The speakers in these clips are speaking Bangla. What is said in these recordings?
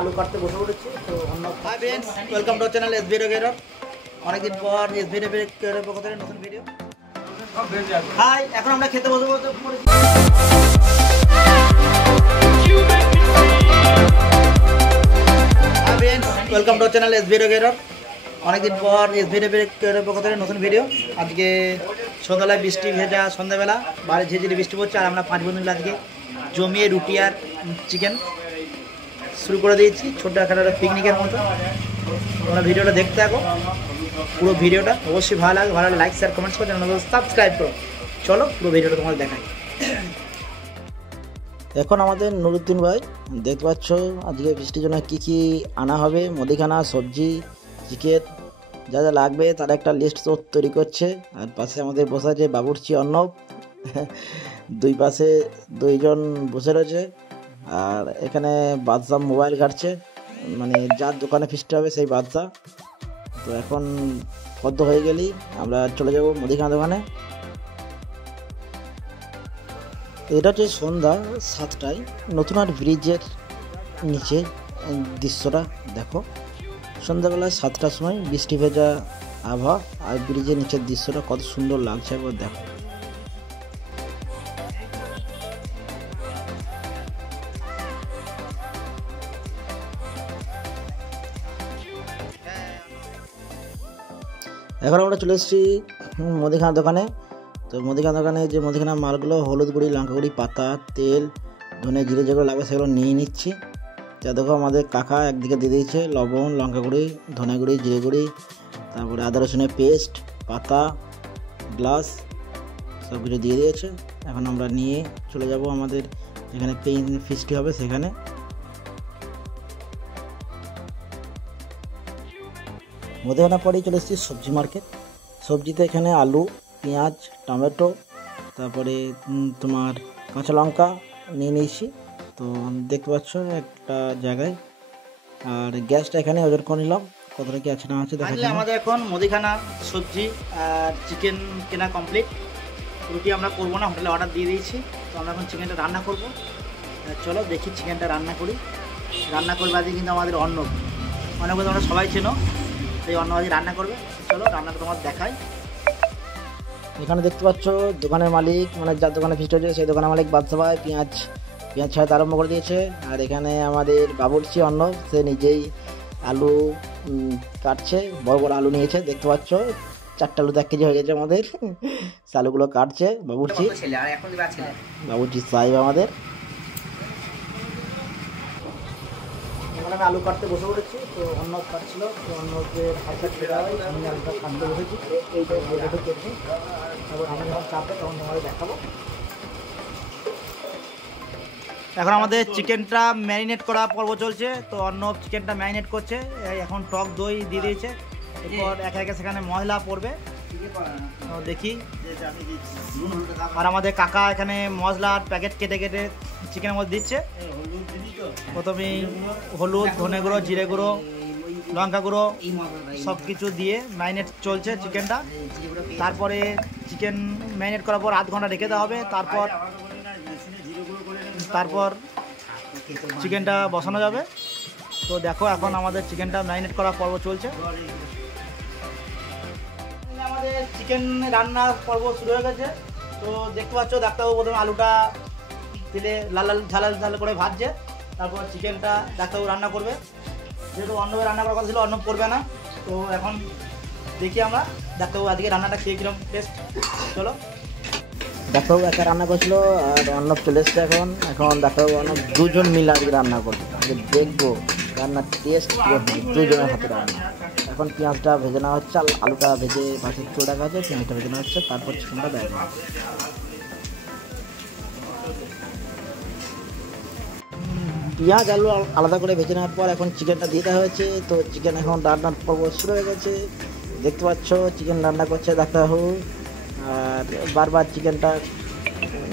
আলু কাটতে বসে পড়েছি তো hi friends welcome to channel এস ভিডিও গেরার। অনেকদিন পর এস ভিডিও গেরার পক্ষ থেকে নতুন ভিডিও। হাই, এখন আমরা খেতে বসে পড়েছি। Hi friends welcome to channel এস ভিডিও গেরার। অনেকদিন পর এস ভিডিও গেরার পক্ষ থেকে নতুন ভিডিও। আজকে সন্ধ্যাবেলায় বৃষ্টি ভেজা, সন্ধ্যাবেলা বাইরে ঝিঝিরি বৃষ্টি পড়ছে আর আমরা 5 বন্ধু মিলে আজকে জমিয়ে রুটি আর চিকেন শুরু করে দিয়েছি। ছোট্ট একটা পিকনিকের মতো। তোমরা ভিডিওটা দেখতে থাকো, পুরো ভিডিওটা অবশ্যই ভালো লাগে। ভালো লাগে লাইক শেয়ার কমেন্টস করে চ্যানেলটা সাবস্ক্রাইব করো। চলো পুরো ভিডিওটা তোমাদের দেখাই। এখন আমাদের নুরুদ্দিন ভাই দেখতে পাচ্ছ আজকে বৃষ্টির জন্য কী কী আনা হবে, মুদিখানা, সবজি, চিকেন, যা যা লাগবে তার একটা লিস্ট তৈরি করছে। আর পাশে আমাদের বসে আছে বাবুর্চি অর্ণব, দুই পাশে দুইজন বসে রয়েছে। আর এখানে বাদশা মোবাইল ঘাটছে, মানে যার দোকানে ফিস্ট হবে সেই বাদশা। তো এখন পদ্ম হয়ে গেলেই আমরা চলে যাব মুদিখানা দোকানে। এটা হচ্ছে সন্ধ্যা 7টায় নতুন আর ব্রিজের নিচে দৃশ্যটা দেখো। সন্ধ্যাবেলায় 7টার সময় বৃষ্টি ভেজা আবহাওয়া আর ব্রিজের নিচের দৃশ্যটা কত সুন্দর লাগছে একবার দেখো। এখন আমরা চলে এসেছি মুদিখানা দোকানে। তো মুদিখানা দোকানে যে মুদিখানা মালগুলো হলুদ গুঁড়ি, লঙ্কা গুঁড়ি, পাতা, তেল, ধনে, জিরে যেগুলো লাগবে সেগুলো নিয়ে নিচ্ছি। যা দেখো আমাদের কাকা একদিকে দিয়ে দিয়েছে লবণ, লঙ্কা গুঁড়ি, ধনে গুঁড়ি, জিরে গুঁড়ি, তারপরে আদা রসুনের পেস্ট, পাতা, গ্লাস সব কিছু দিয়ে দিয়েছে। এখন আমরা নিয়ে চলে যাব আমাদের যেখানে ফিস্টি হবে সেখানে। মুদিখানা পরেই চলে এসেছি সবজি মার্কেট। সবজিতে এখানে আলু, পেঁয়াজ, টমেটো, তারপরে তোমার কাঁচা লঙ্কা নিয়ে নিয়েছি। তো দেখতে পাচ্ছ একটা জায়গায়। আর গ্যাসটা এখানে ওজন করে নিলাম, কতটা কি আছে না আছে দেখা যাচ্ছে। আমাদের এখন মুদিখানা, সবজি আর চিকেন কেনা কমপ্লিট। রুটি আমরা করবো না, হোটেলে অর্ডার দিয়ে দিয়েছি। তো আমরা এখন চিকেনটা রান্না করব। চলো দেখি চিকেনটা রান্না করি। রান্না করবে আজকে কিন্তু আমাদের অর্ণব। অর্ণবকে তোমরা সবাই চেনো, এই অর্ণব আজকে রান্না করবে। চলো রান্নাটা তোমার দেখাই। এখানে দেখতে পাচ্ছ দোকানের মালিক, মানে যার দোকানে ফিস্ট হয়েছে সেই দোকানের মালিক বাদশা ভাই পেঁয়াজ ছাড়াতে আরম্ভ করে দিয়েছে। আর এখানে আমাদের বাবুর্চি অর্ণব, সে নিজেই আলু কাটছে, বড় বড় আলু নিয়েছে। দেখতে পাচ্ছ 4টা আলু 1 কেজি হয়ে গেছে আমাদের। আলুগুলো কাটছে বাবুর্চি, বাবুর্চি সাহেব আমাদের। আমি আলু কাটতে বসে পড়েছি, তো অর্ণব কাটছিল। তো অর্ণবের হালকা ছেড়া হয়, আমি আলুটা কাটতে বসেছি। এইটা আলুটা কেটে তারপর আমি যখন কাটবে তখন তোমাদের দেখাবো। এখন আমাদের চিকেনটা ম্যারিনেট করা পর্ব চলছে। তো অর্ণব চিকেনটা ম্যারিনেট করছে। এখন টক দই দিয়ে দিয়েছে। এরপর একে একে সেখানে মশলা পড়বে, দেখি। আর আমাদের কাকা এখানে মশলার প্যাকেট কেটে কেটে চিকেনের মধ্যে দিচ্ছে। প্রথমেই হলুদ, ধনে গুঁড়ো, জিরে গুঁড়ো, লঙ্কা গুঁড়ো সব কিছু দিয়ে ম্যারিনেট চলছে চিকেনটা। তারপরে চিকেন ম্যারিনেট করার পর আধ ঘন্টা রেখে দেওয়া হবে। তারপর চিকেনটা বসানো যাবে। তো দেখো এখন আমাদের চিকেনটা ম্যারিনেট করার পর্ব চলছে। আমাদের চিকেন রান্নার পর্ব শুরু হয়ে গেছে। তো দেখতে পাচ্ছ ডাক্তারবাবু প্রথমে আলুটা তেলে লাল লাল ঝাল ঝাল করে ভাজছে। তারপর চিকেনটা ডাক্তারবাবু রান্না করবে। যেহেতু অর্ণবের রান্না করার কথা ছিল, অর্ণব করবে না। তো এখন দেখি আমরা ডাক্তারবাবু আজকে রান্নাটা খেয়ে কিরকম টেস্ট। চলো, ডাক্তারবাবু একা রান্না করছিল আর অর্ণব চলে এসছে। এখন ডাক্তারবাবু অর্ণব দুজন মিলে আজকে রান্না করবে। দেখবো রান্নার টেস্ট দুজনের হাতে রান্না। এখন পেঁয়াজটা ভেজে নেওয়া হচ্ছে, আলুটা ভেজে পাশে চড়া গেছে, পেঁয়াজটা ভেজে নেওয়া হচ্ছে, তারপর চিকেনটা দেওয়া হবে। পেঁয়াজ আলু আলাদা করে ভেজে নেওয়ার পর এখন চিকেনটা দিতে হয়েছে। তো চিকেন এখন রান্নার পর্ব শুরু হয়ে গেছে। দেখতে পাচ্ছ চিকেন রান্না করছে ডাক্তারবাবু। আর বারবার চিকেনটা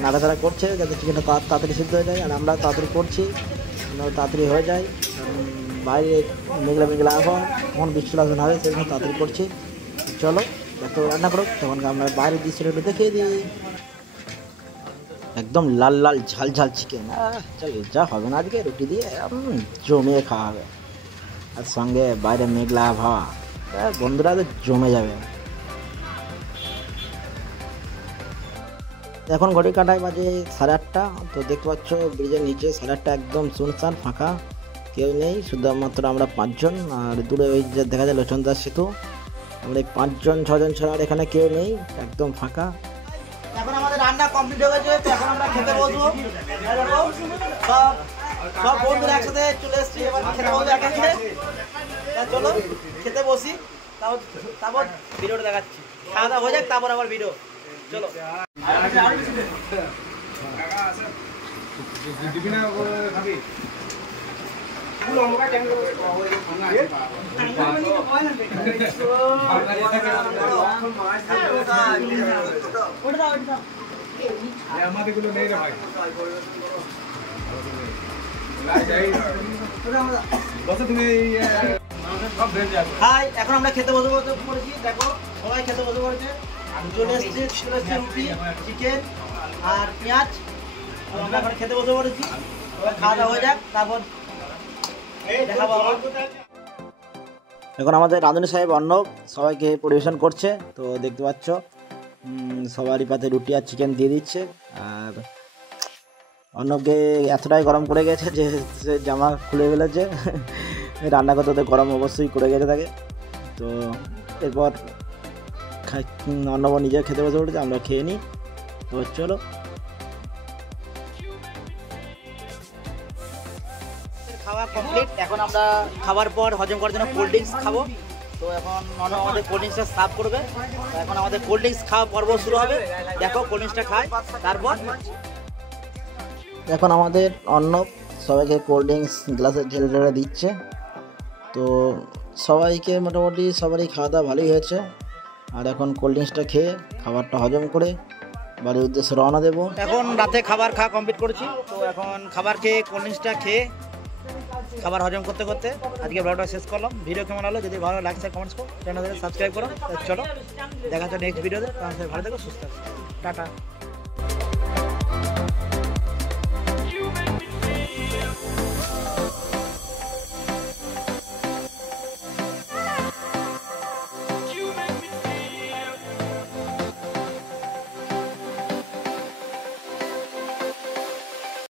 নাড়াচাড়া করছে যাতে চিকেনটা তাড়াতাড়ি সিদ্ধ হয়ে যায়। আর আমরা তাড়াতাড়ি করছি, তাড়াতাড়ি হয়ে যায়। বাইরে মেঘলা মেঘলা আবহাওয়া, কখন বৃষ্টি লাগবে না হবে সেরকম তাড়াতাড়ি করছি। চলো যত রান্না করো তখন আমরা বাইরের দৃশ্যটা একটু দেখিয়ে দিই। একদম লাল লাল ঝাল ঝাল চিকেন। চল যা হবে না আজকে রুটি দিয়ে জমিয়ে খাওয়া হবে, আর সঙ্গে বাইরে মেঘলা আবহাওয়া, বন্ধুরা তো জমে যাবে। এখন ঘড়ি কাটায় বাজে 8:30। তো দেখতে পাচ্ছ ব্রিজের নিচে 8:30 একদম শুনশান ফাঁকা, কেউ নেই, শুধুমাত্র আমরা 5 জন। আর দূরে ওই যে দেখা যায় লোচনদাস সেতু, আমরা এই 5 জন 6 জন ছাড়া আর এখানে কেউ নেই, একদম ফাঁকা। এখন আমাদের রান্না কমপ্লিট হয়ে গেছে, তো এখন আমরা খেতে বসবো। সব বন্ধুরা একসাথে চলে এসেছি, এবার খেতে বসবো একান্তে। চলো খেতে বসি, তারপর ভিডিওটা দেখাচ্ছি। খাওয়া দাওয়া হয়ে যাক, তারপর আবার ভিডিও। চলো হাই, এখন আমরা খেতে বসে পড়েছি। দেখো সবাই খেতে বসে পড়েছে, চলে এসেছে রুটি, চিকেন আর পেঁয়াজ। আমরা এখন খেতে বসে পড়েছি, খাওয়া দাওয়া হয়ে যাক, তারপর দেখাবো। এখন আমাদের রাঁধুনি সাহেব অর্ণব সবাইকে পরিবেশন করছে। তো দেখতে পাচ্ছ সবারই পাতে রুটি আর চিকেন দিয়ে দিচ্ছে। আর অর্ণবকে এতটাই গরম করে গেছে যে সে জামা খুলে ফেলেছে, রান্না করতে তো গরম অবশ্যই করে গেছে তাকে। তো এরপর অর্ণব নিজে খেতে বসে পড়েছে, আমরা খেয়ে নিই। তো চলো খাওয়া কমপ্লিট। এখন আমরা খাবার পর হজম করার জন্য কোল্ড ড্রিঙ্কস খাবো। তো এখন আমাদের কোল্ড ড্রিঙ্কসটা সার্ভ করবে। তো এখন আমাদের কোল্ড ড্রিঙ্কস খাওয়া পর্ব শুরু হবে। দেখো কোল্ড ড্রিঙ্কসটা খাই, তারপর এখন আমাদের অর্ণব সবাইকে কোল্ড ড্রিঙ্কস গ্লাসে ঢেলে ঢেলে দিচ্ছে। তো সবাইকে মোটামুটি সবারই খাওয়া দাওয়া ভালোই হয়েছে। আর এখন কোল্ড ড্রিঙ্কসটা খেয়ে খাবারটা হজম করে বাড়ির উদ্দেশ্যে রওনা দেবো। এখন রাতে খাবার খাওয়া কমপ্লিট করেছি। তো এখন খাবার খেয়ে কোল্ড ড্রিঙ্কসটা খেয়ে খাবার হজম করতে করতে আজকে ব্লগটা শেষ করলাম। ভিডিও কেমন হলো যদি ভালো লাইক শেয়ার কমেন্টস করো, চ্যানেলটাকে সাবস্ক্রাইব করো। চলো দেখা হচ্ছে নেক্সট ভিডিওতে। ভালো থেকো, সুস্থ থাকো, টাটা।